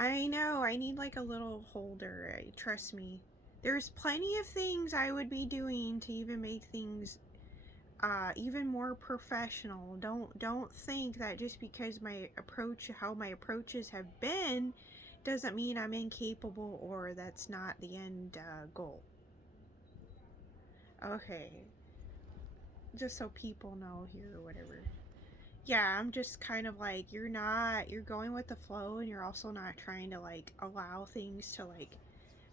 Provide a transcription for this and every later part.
I know, I need like a little holder. Trust me. There's plenty of things I would be doing to even make things even more professional. Don't think that just because how my approaches have been doesn't mean I'm incapable or that's not the end goal. Okay, just so people know here or whatever. Yeah, I'm just kind of like you're going with the flow and you're also not trying to like allow things to like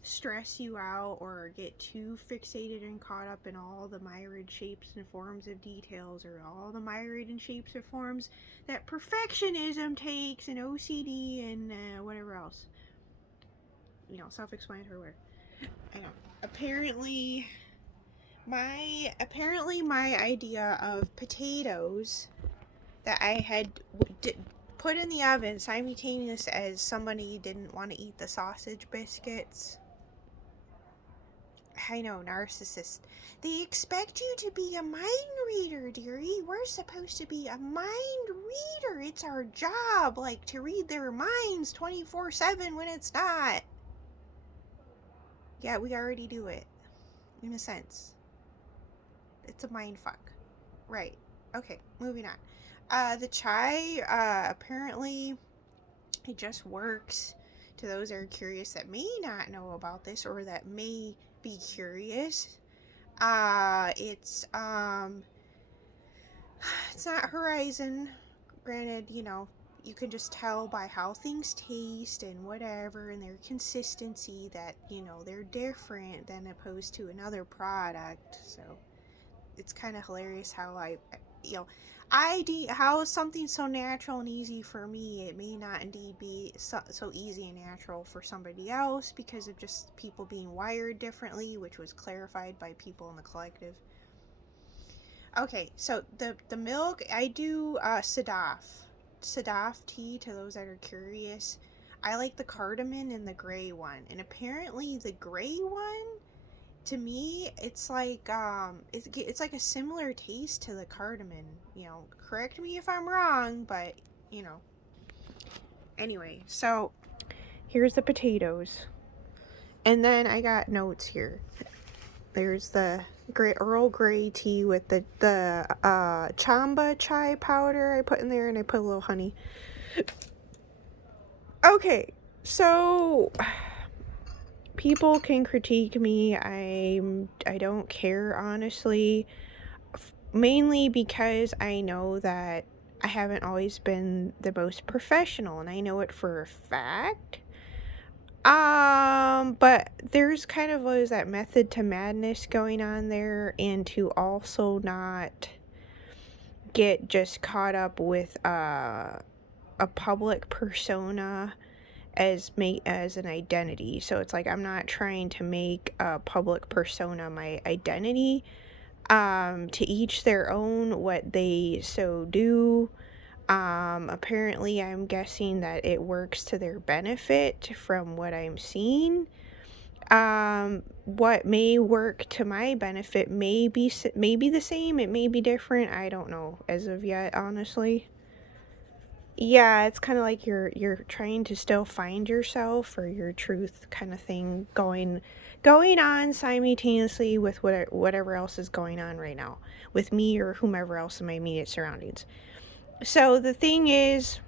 stress you out or get too fixated and caught up in all the myriad shapes and forms of details or all the myriad and shapes and forms that perfectionism takes and OCD and whatever else. Self-explanatory. I know. Apparently, my idea of potatoes that I had put in the oven simultaneous as somebody didn't want to eat the sausage biscuits. I know, narcissist. They expect you to be a mind reader, dearie. We're supposed to be a mind reader. It's our job, like, to read their minds 24/7 when it's not. Yeah, we already do it, in a sense. It's a mind fuck. Right. Okay, moving on. The chai, apparently, it just works. To those that are curious that may not know about this or that may be curious, it's not Horizon. Granted, you can just tell by how things taste and whatever and their consistency that, they're different than opposed to another product. So it's kind of hilarious how you know, how something so natural and easy for me, it may not indeed be so easy and natural for somebody else because of just people being wired differently, which was clarified by people in the collective. Okay, so the milk, I do Sadaf tea to those that are curious. I like the cardamom and the gray one, and apparently the gray one, to me, it's like it's like a similar taste to the cardamom. Correct me if I'm wrong, but you know. Anyway, so here's the potatoes, and then I got notes here. There's the Earl Grey tea with the chamba chai powder I put in there, and I put a little honey. Okay, so people can critique me. I don't care, honestly. Mainly because I know that I haven't always been the most professional, and I know it for a fact. But there's kind of always that method to madness going on there, and to also not get just caught up with a public persona as an identity. So it's like I'm not trying to make a public persona my identity. To each their own, what they so do. Apparently, I'm guessing that it works to their benefit from what I'm seeing. What may work to my benefit may be the same, it may be different. I don't know as of yet, honestly. Yeah, it's kind of like you're trying to still find yourself or your truth, kind of thing, going on simultaneously with whatever else is going on right now with me or whomever else in my immediate surroundings. So the thing is,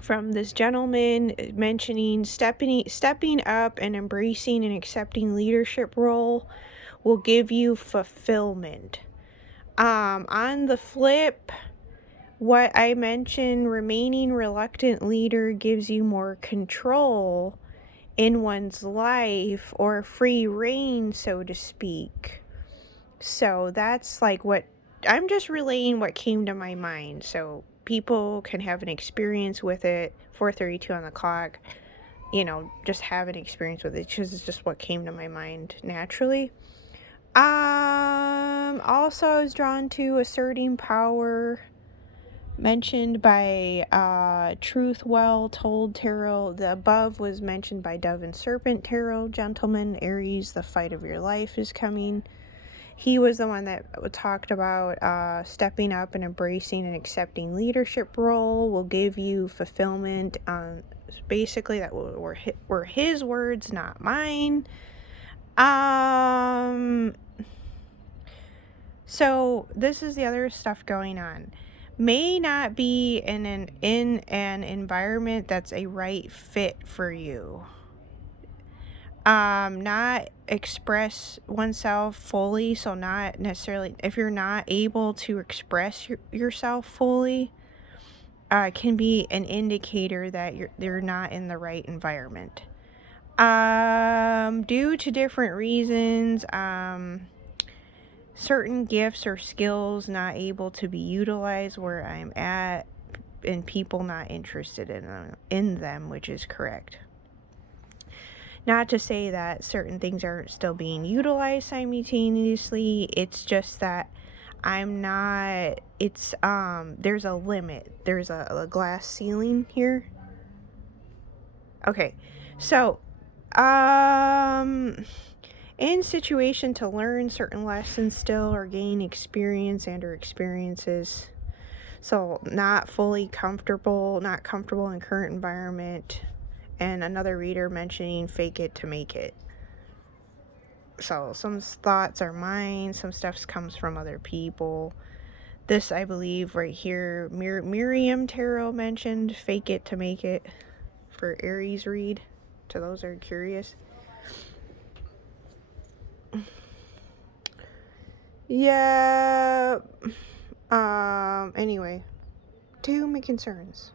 from this gentleman mentioning stepping up and embracing and accepting leadership role will give you fulfillment. On the flip, what I mentioned, remaining reluctant leader gives you more control in one's life, or free reign, so to speak. So that's like what I'm just relaying what came to my mind. So people can have an experience with it. 4:32 on the clock. Just have an experience with it, because it's just what came to my mind naturally. Also, I was drawn to asserting power, mentioned by Truth Well Told Tarot. The above was mentioned by Dove and Serpent Tarot. Gentlemen, Aries, the fight of your life is coming. he was the one that talked about stepping up and embracing and accepting leadership role will give you fulfillment. Basically, that were his words, not mine. So this is the other stuff going on. May not be in an environment that's a right fit for you. Not express oneself fully, so not necessarily if you're not able to express yourself fully, can be an indicator that you're not in the right environment. Due to different reasons, certain gifts or skills not able to be utilized where I'm at, and people not interested in them, which is correct. Not to say that certain things aren't still being utilized simultaneously. It's just that I'm not, it's, there's a limit. There's a glass ceiling here. Okay. So, in situation to learn certain lessons still or gain experience and or experiences. So not comfortable in current environment. And another reader mentioning fake it to make it. So some thoughts are mine, some stuff comes from other people. This, I believe, right here, Miriam Tarot mentioned fake it to make it for Aries read, to those who are curious. Yeah. Anyway, to my concerns.